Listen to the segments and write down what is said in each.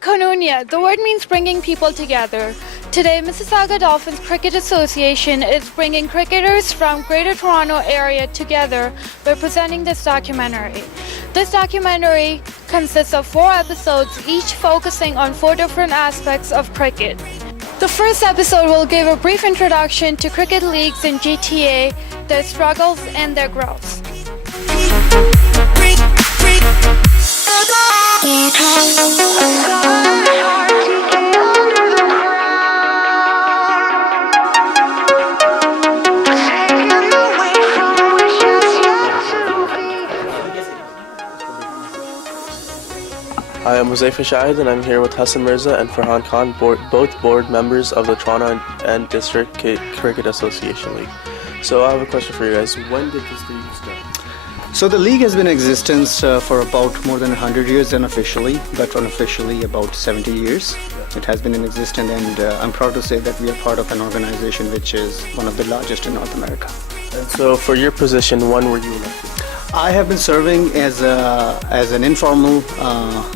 Koinonia, the word means bringing people together. Today, Mississauga Dolphins Cricket Association is bringing cricketers from Greater Toronto area together by presenting this documentary. This documentary consists of 4 episodes, each focusing on 4 different aspects of cricket. The first episode will give a brief introduction to cricket leagues in GTA, their struggles and their growth. I am Huzaifa Shahid and I'm here with Hassan Mirza and Farhan Khan, both board members of the Toronto and District Cricket Association League. So I have a question for you guys. When did this league start? So the league has been in existence for about more than 100 years unofficially, but unofficially about 70 years. It has been in existence, and I'm proud to say that we are part of an organization which is one of the largest in North America. And so for your position, when were you elected? I have been serving as an informal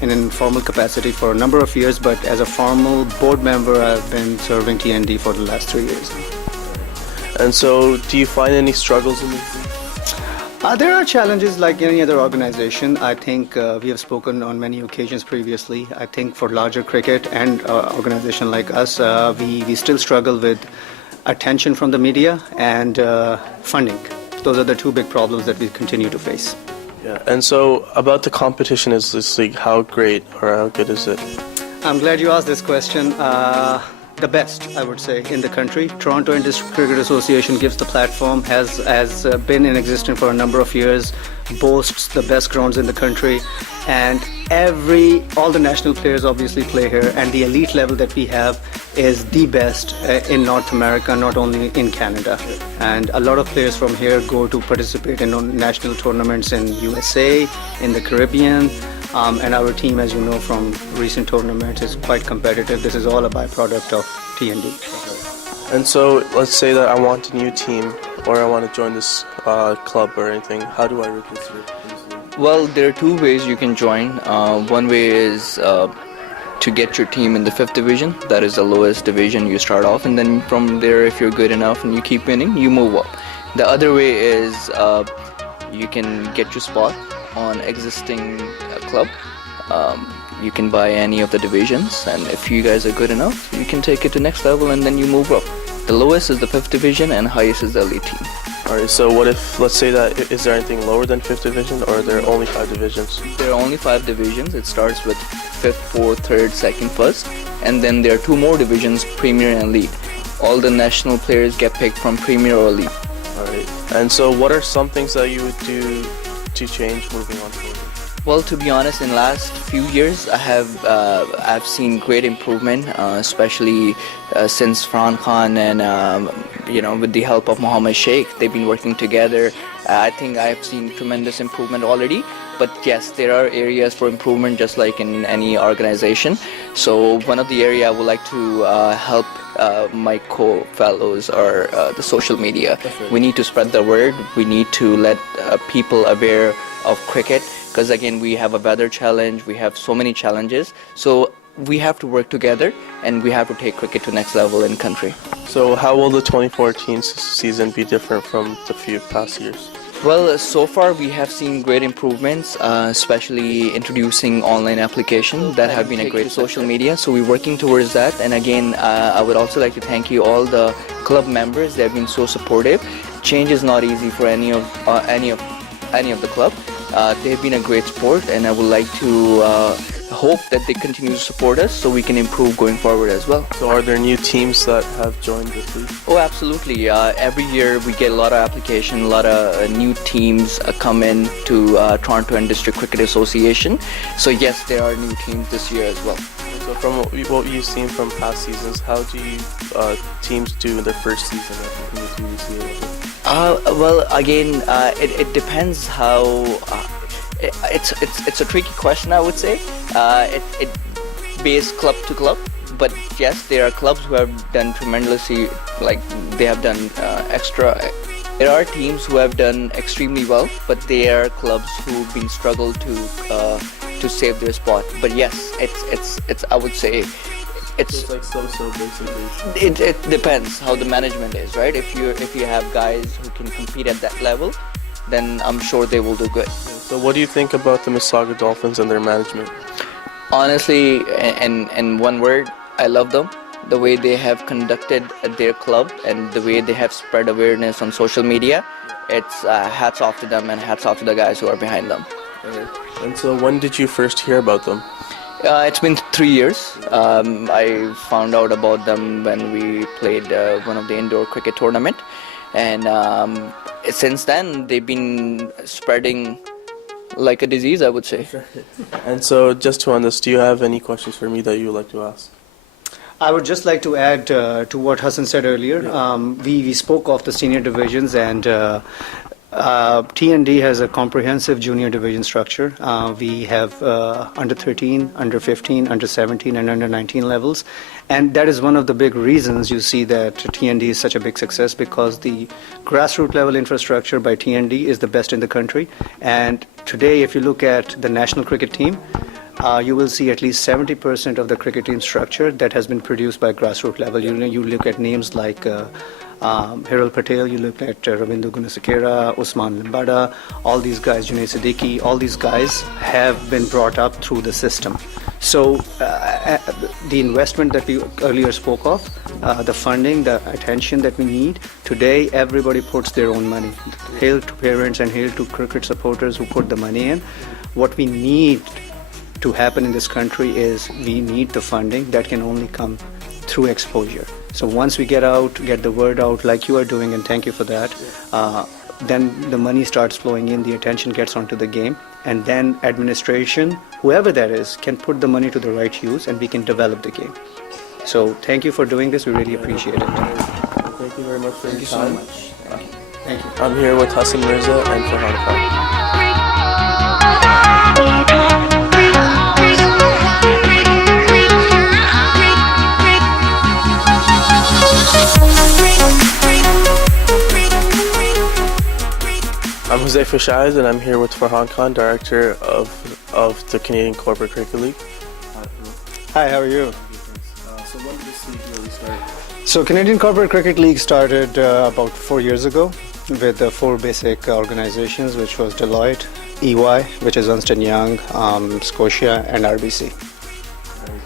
in an informal capacity for a number of years, but as a formal board member, I've been serving TND for the last 3 years. And so do you find any struggles in this league? There are challenges like any other organization. I think we have spoken on many occasions previously. I think for larger cricket and organization like us, we still struggle with attention from the media and funding. Those are the 2 big problems that we continue to face. Yeah. And so about the competition is this league, how great or how good is it? I'm glad you asked this question. The best, I would say, in the country. Toronto and District Cricket Association gives the platform, has been in existence for a number of years, boasts the best grounds in the country, and all the national players obviously play here, and the elite level that we have is the best in North America, not only in Canada. And a lot of players from here go to participate in national tournaments in USA, in the Caribbean, and our team, as you know from recent tournaments, is quite competitive. This is all a byproduct of TND. And so let's say that I want a new team or I want to join this club or anything. How do I register? Well, there are 2 ways you can join. One way is to get your team in the 5th division. That is the lowest division you start off, and then from there, if you're good enough and you keep winning, you move up. The other way is you can get your spot on existing club. You can buy any of the divisions, and if you guys are good enough, you can take it to next level and then you move up. The lowest is the 5th division and highest is the elite team. Alright, so what if, let's say that, is there anything lower than 5th division or are there only 5 divisions? There are only 5 divisions. It starts with 5th, 4th, 3rd, 2nd, 1st, and then there are 2 more divisions, Premier and Elite. All the national players get picked from Premier or Elite. Alright, and so what are some things that you would do to change moving on forward? Well, to be honest, in last few years, I've seen great improvement, especially since Farhan Khan and with the help of Mohammed Sheikh, they've been working together. I think I've seen tremendous improvement already. But yes, there are areas for improvement, just like in any organization. So one of the areas I would like to help my co-fellows are the social media. We need to spread the word. We need to let people aware of cricket. Because again, we have a weather challenge, we have so many challenges. So we have to work together and we have to take cricket to next level in country. So how will the 2014 season be different from the few past years? Well, so far we have seen great improvements, especially introducing online applications that have been a great social media. So we're working towards that. And again, I would also like to thank you all the club members. They have been so supportive. Change is not easy for any of the club. They've been a great sport, and I would like to hope that they continue to support us so we can improve going forward as well. So are there new teams that have joined this league? Oh, absolutely. Every year we get a lot of applications, a lot of new teams come in to Toronto and District Cricket Association. So yes, there are new teams this year as well. So from what you've seen from past seasons, how do you teams do in their first season in the TVC? Well, again, it depends how. It's a tricky question, I would say. It based club to club, but yes, there are clubs who have done tremendously. Like they have done extra. There are teams who have done extremely well, but there are clubs who've been struggled to save their spot. But yes, it's I would say. It's like so basically. It depends how the management is, right? If you have guys who can compete at that level, then I'm sure they will do good. So what do you think about the Mississauga Dolphins and their management? Honestly, in one word, I love them. The way they have conducted their club and the way they have spread awareness on social media, it's hats off to them and hats off to the guys who are behind them. And so when did you first hear about them? It's been 3 years. I found out about them when we played one of the indoor cricket tournament, and since then they've been spreading like a disease, I would say. And so just to understand, do you have any questions for me that you would like to ask? I would just like to add to what Hassan said earlier. We spoke of the senior divisions, and T&D has a comprehensive junior division structure. We have under 13, under 15, under 17, and under 19 levels. And that is one of the big reasons you see that T&D is such a big success, because the grassroots level infrastructure by T&D is the best in the country. And today, if you look at the national cricket team, you will see at least 70% of the cricket team structure that has been produced by grassroots level. You look at names like Hiral Patel, you look at Ravindu Gunasekera, Usman Limbada, all these guys, Junaid Siddiqui, all these guys have been brought up through the system. So the investment that we earlier spoke of, the funding, the attention that we need, today everybody puts their own money. Hail to parents and hail to cricket supporters who put the money in. What we need to happen in this country is we need the funding that can only come through exposure. So once we get the word out like you are doing, and thank you for that, then the money starts flowing in, the attention gets onto the game, and then administration, whoever that is, can put the money to the right use, and we can develop the game. So thank you for doing this. We really appreciate it. Thank you very much for your time. Thank you so much. Thank you. I'm here with Hassan Mirza and Farhan Khan. I'm Huzaifa Shahid, and I'm here with Farhan Khan, Director of the Canadian Corporate Cricket League. Hi, how are you? So when did this league really start? So Canadian Corporate Cricket League started about 4 years ago with the 4 basic organizations, which was Deloitte, EY, which is Ernst & Young, Scotia, and RBC.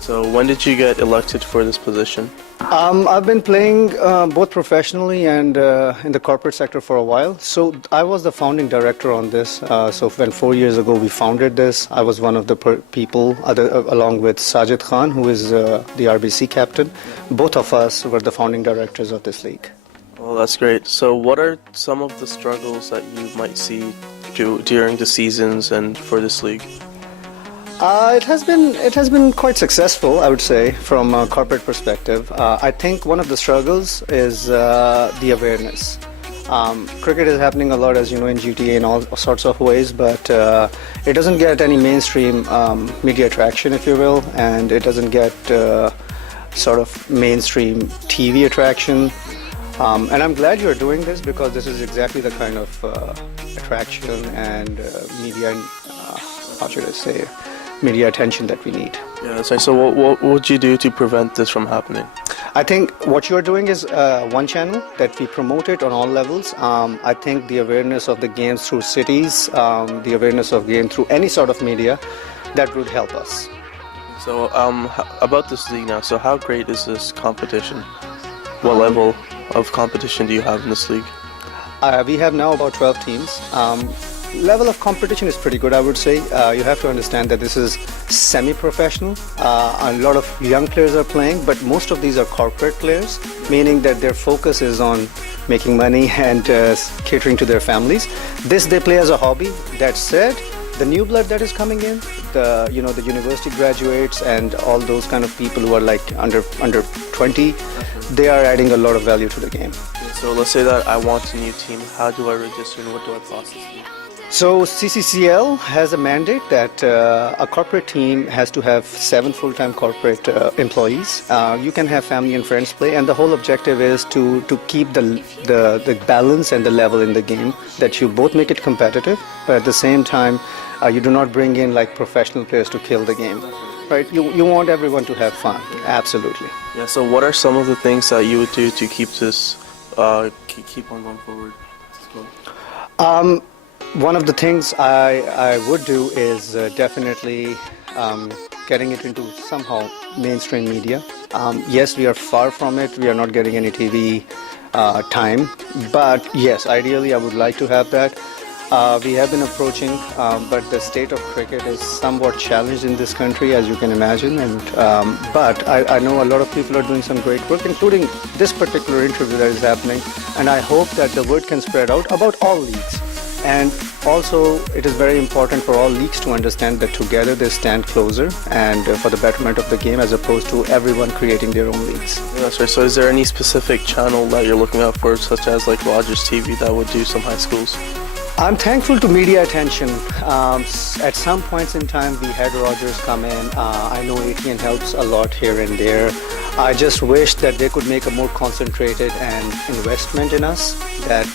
So when did you get elected for this position? I've been playing both professionally and in the corporate sector for a while. So I was the founding director on this. So when 4 years ago we founded this, I was one of the people, along with Sajid Khan, who is the RBC captain. Both of us were the founding directors of this league. Well, that's great. So what are some of the struggles that you might see during the seasons and for this league? It has been quite successful, I would say, from a corporate perspective. I think one of the struggles is the awareness. Cricket is happening a lot, as you know, in GTA in all sorts of ways, but it doesn't get any mainstream media attraction, if you will, and it doesn't get sort of mainstream TV attraction. And I'm glad you're doing this, because this is exactly the kind of attraction and media, how should I say, media attention that we need. Yeah, that's right. So what would you do to prevent this from happening? I think what you're doing is one channel that we promote it on all levels. I think the awareness of the games through cities, the awareness of game through any sort of media, that would help us. So about this league now, so how great is this competition? What level of competition do you have in this league? We have now about 12 teams. Level of competition is pretty good, I would say. You have to understand that this is semi-professional. A lot of young players are playing, but most of these are corporate players, meaning that their focus is on making money and catering to their families. This they play as a hobby. That said, The new blood that is coming in, the the university graduates and all those kind of people who are like under 20, they are adding a lot of value to the game. So let's say that I want a new team. How do I register and what do I process? So CCCL has a mandate that a corporate team has to have 7 full-time corporate employees. You can have family and friends play, and the whole objective is to keep the balance and the level in the game, that you both make it competitive, but at the same time you do not bring in like professional players to kill the game. Right? You want everyone to have fun. Absolutely. Yeah. So what are some of the things that you would do to keep this keep on going forward? One of the things I would do is definitely getting it into somehow mainstream media. Yes, we are far from it. We are not getting any TV time. But yes, ideally I would like to have that. We have been approaching, but the state of cricket is somewhat challenged in this country, as you can imagine. But I know a lot of people are doing some great work, including this particular interview that is happening. And I hope that the word can spread out about all leagues. And also, it is very important for all leagues to understand that together they stand closer and for the betterment of the game, as opposed to everyone creating their own leagues. Yeah, that's right. So is there any specific channel that you're looking out for, such as like Rogers TV, that would do some high schools? I'm thankful to media attention. At some points in time, we had Rogers come in. I know ATN helps a lot here and there. I just wish that they could make a more concentrated and investment in us, that,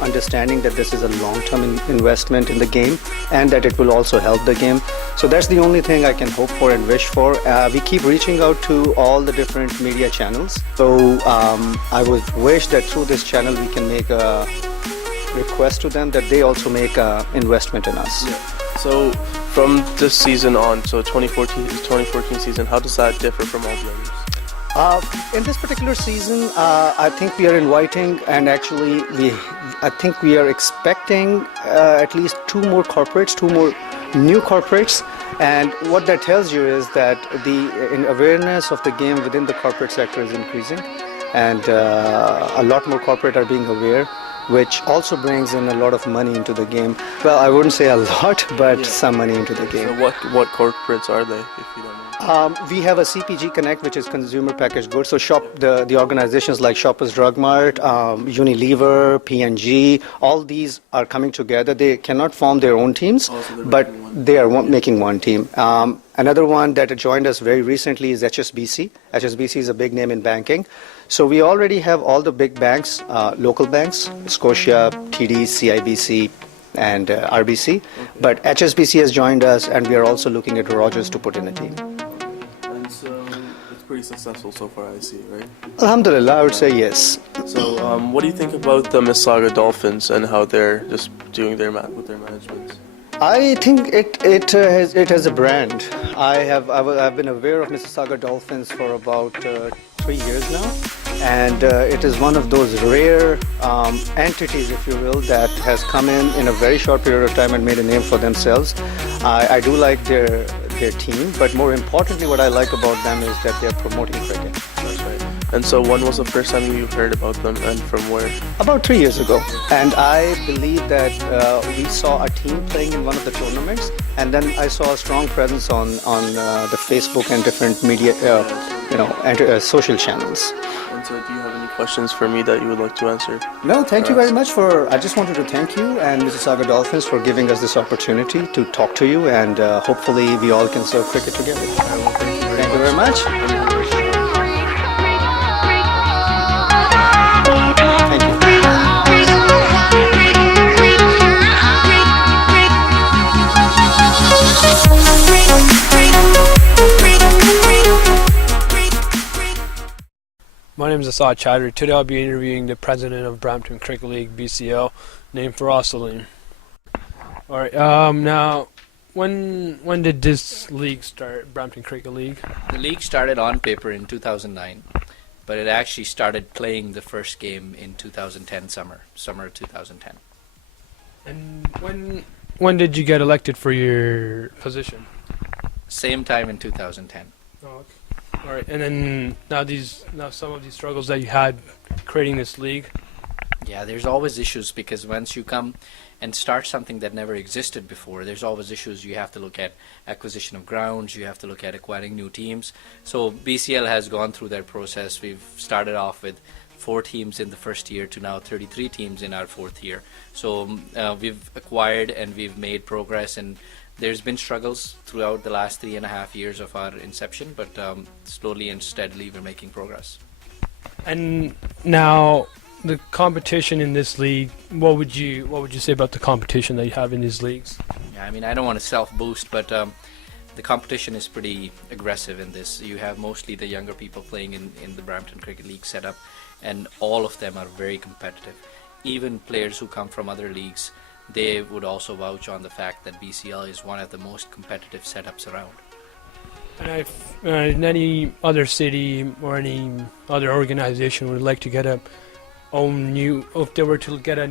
understanding that this is a long-term investment in the game and that it will also help the game. So that's the only thing I can hope for and wish for. We keep reaching out to all the different media channels. So I would wish that through this channel we can make a request to them that they also make an investment in us. Yeah. So from this season on, so 2014 season, how does that differ from all the others? In this particular season, I think we are inviting, and actually I think we are expecting at least 2 more new corporates. And what that tells you is that the awareness of the game within the corporate sector is increasing, and a lot more corporate are being aware, which also brings in a lot of money into the game. Well, I wouldn't say a lot, but some money into the game. So what corporates are they, if you don't know? We have a CPG Connect, which is consumer packaged goods. So the organizations like Shoppers Drug Mart, Unilever, P&G, all these are coming together. They cannot form their own teams, but they are making one team. Another one that joined us very recently is HSBC. HSBC is a big name in banking. So we already have all the big banks, local banks, Scotia, TD, CIBC, and RBC. But HSBC has joined us, and we are also looking at Rogers to put in a team. And so it's pretty successful so far, I see, right? Alhamdulillah, I would say yes. So what do you think about the Mississauga Dolphins and how they're just doing with their management? I think it has a brand. I've been aware of Mississauga Dolphins for about 3 years now, and it is one of those rare entities, if you will, that has come in a very short period of time and made a name for themselves. I do like their team, but more importantly, what I like about them is that they're promoting cricket. That's right. And so when was the first time you heard about them, and from where? About 3 years ago. And I believe that we saw a team playing in one of the tournaments, and then I saw a strong presence on the Facebook and different media, social channels. And so do you have any questions for me that you would like to answer? No, thank you very much I just wanted to thank you and Mississauga Dolphins for giving us this opportunity to talk to you, and hopefully we all can serve cricket together. Thank you very much. Thank you. My name is Asad Chowdhury. Today I'll be interviewing the president of Brampton Cricket League, BCL, named Faraz Salim. Alright, now, when did this league start, Brampton Cricket League? The league started on paper in 2009, but it actually started playing the first game in 2010 summer of 2010. And when did you get elected for your position? Same time in 2010. Oh, okay. All right, and then now some of these struggles that you had creating this league. Yeah, there's always issues because once you come and start something that never existed before, there's always issues. You have to look at acquisition of grounds, you have to look at acquiring new teams. So BCL has gone through that process. We've started off with 4 teams in the first year to now 33 teams in our 4th year. So we've acquired and we've made progress, and there's been struggles throughout the last 3.5 years of our inception, but slowly and steadily we're making progress. And now the competition in this league, what would you say about the competition that you have in these leagues? Yeah, I mean, I don't want to self-boost, but the competition is pretty aggressive in this. You have mostly the younger people playing in the Brampton Cricket League setup, and all of them are very competitive. Even players who come from other leagues, they would also vouch on the fact that BCL is one of the most competitive setups around. And if any other city or any other organization would like to get if they were to get a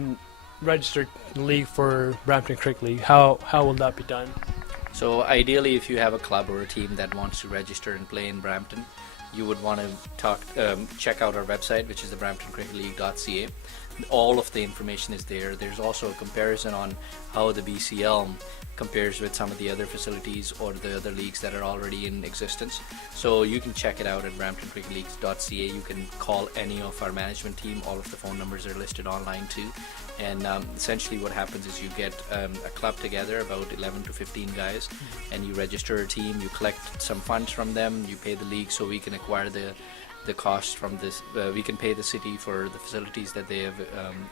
registered league for Brampton Cricket League, how will that be done? So ideally, if you have a club or a team that wants to register and play in Brampton, you would want to check out our website, which is the bramptoncricketleague.ca. All of the information is there. There's also a comparison on how the BCL compares with some of the other facilities or the other leagues that are already in existence. So you can check it out at bramptoncricketleagues.ca. You can call any of our management team. All of the phone numbers are listed online too. And essentially what happens is you get a club together, about 11 to 15 guys, and you register a team, you collect some funds from them, you pay the league so we can acquire the cost from this. We can pay the city for the facilities that they have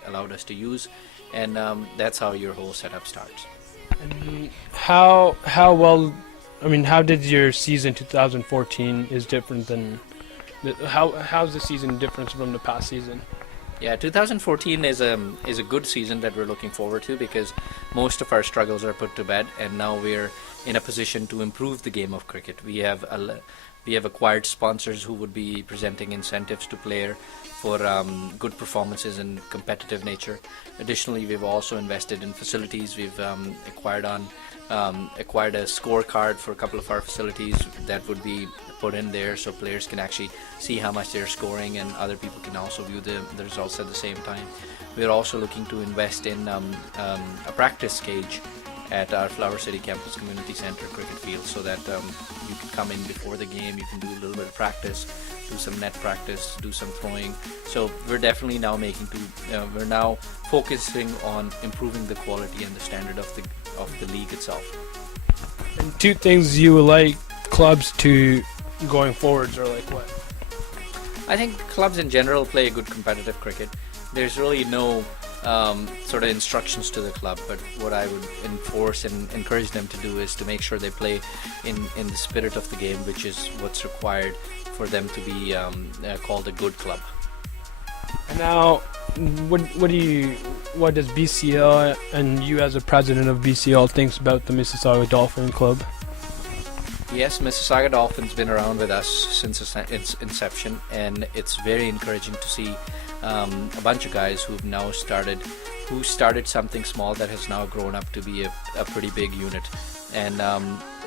allowed us to use, and that's how your whole setup starts. And how did your season 2014 is different than how's the season different from the past season? Yeah, 2014 is a good season that we're looking forward to because most of our struggles are put to bed, and now we're in a position to improve the game of cricket. We have acquired sponsors who would be presenting incentives to player for good performances and competitive nature. Additionally, we've also invested in facilities. We've acquired a scorecard for a couple of our facilities that would be put in there so players can actually see how much they're scoring, and other people can also view the results at the same time. We're also looking to invest in a practice cage at our Flower City Campus Community Center cricket field so that you can come in before the game, you can do a little bit of practice, do some net practice, do some throwing. So we're definitely now we're now focusing on improving the quality and the standard of the league itself. And 2 things you would like clubs to going forwards are like what? I think clubs in general play good competitive cricket. There's really no sort of instructions to the club, but what I would enforce and encourage them to do is to make sure they play in the spirit of the game, which is what's required for them to be called a good club. And now, what does BCL and you as a president of BCL thinks about the Mississauga Dolphin Club? Yes, Mississauga Dolphins been around with us since its inception, and it's very encouraging to see a bunch of guys who started something small that has now grown up to be a pretty big unit. And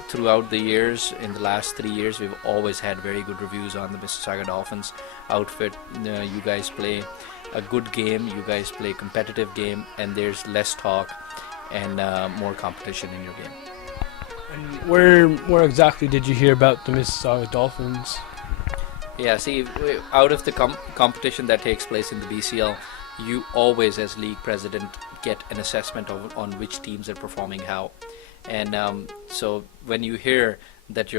throughout the years, in the last 3 years, we've always had very good reviews on the Mississauga Dolphins outfit. You guys play a good game, you guys play a competitive game, and there's less talk and more competition in your game. And where exactly did you hear about the Mississauga Dolphins? Yeah, see, out of the competition that takes place in the BCL, you always, as league president, get an assessment on which teams are performing how. And so when you hear that your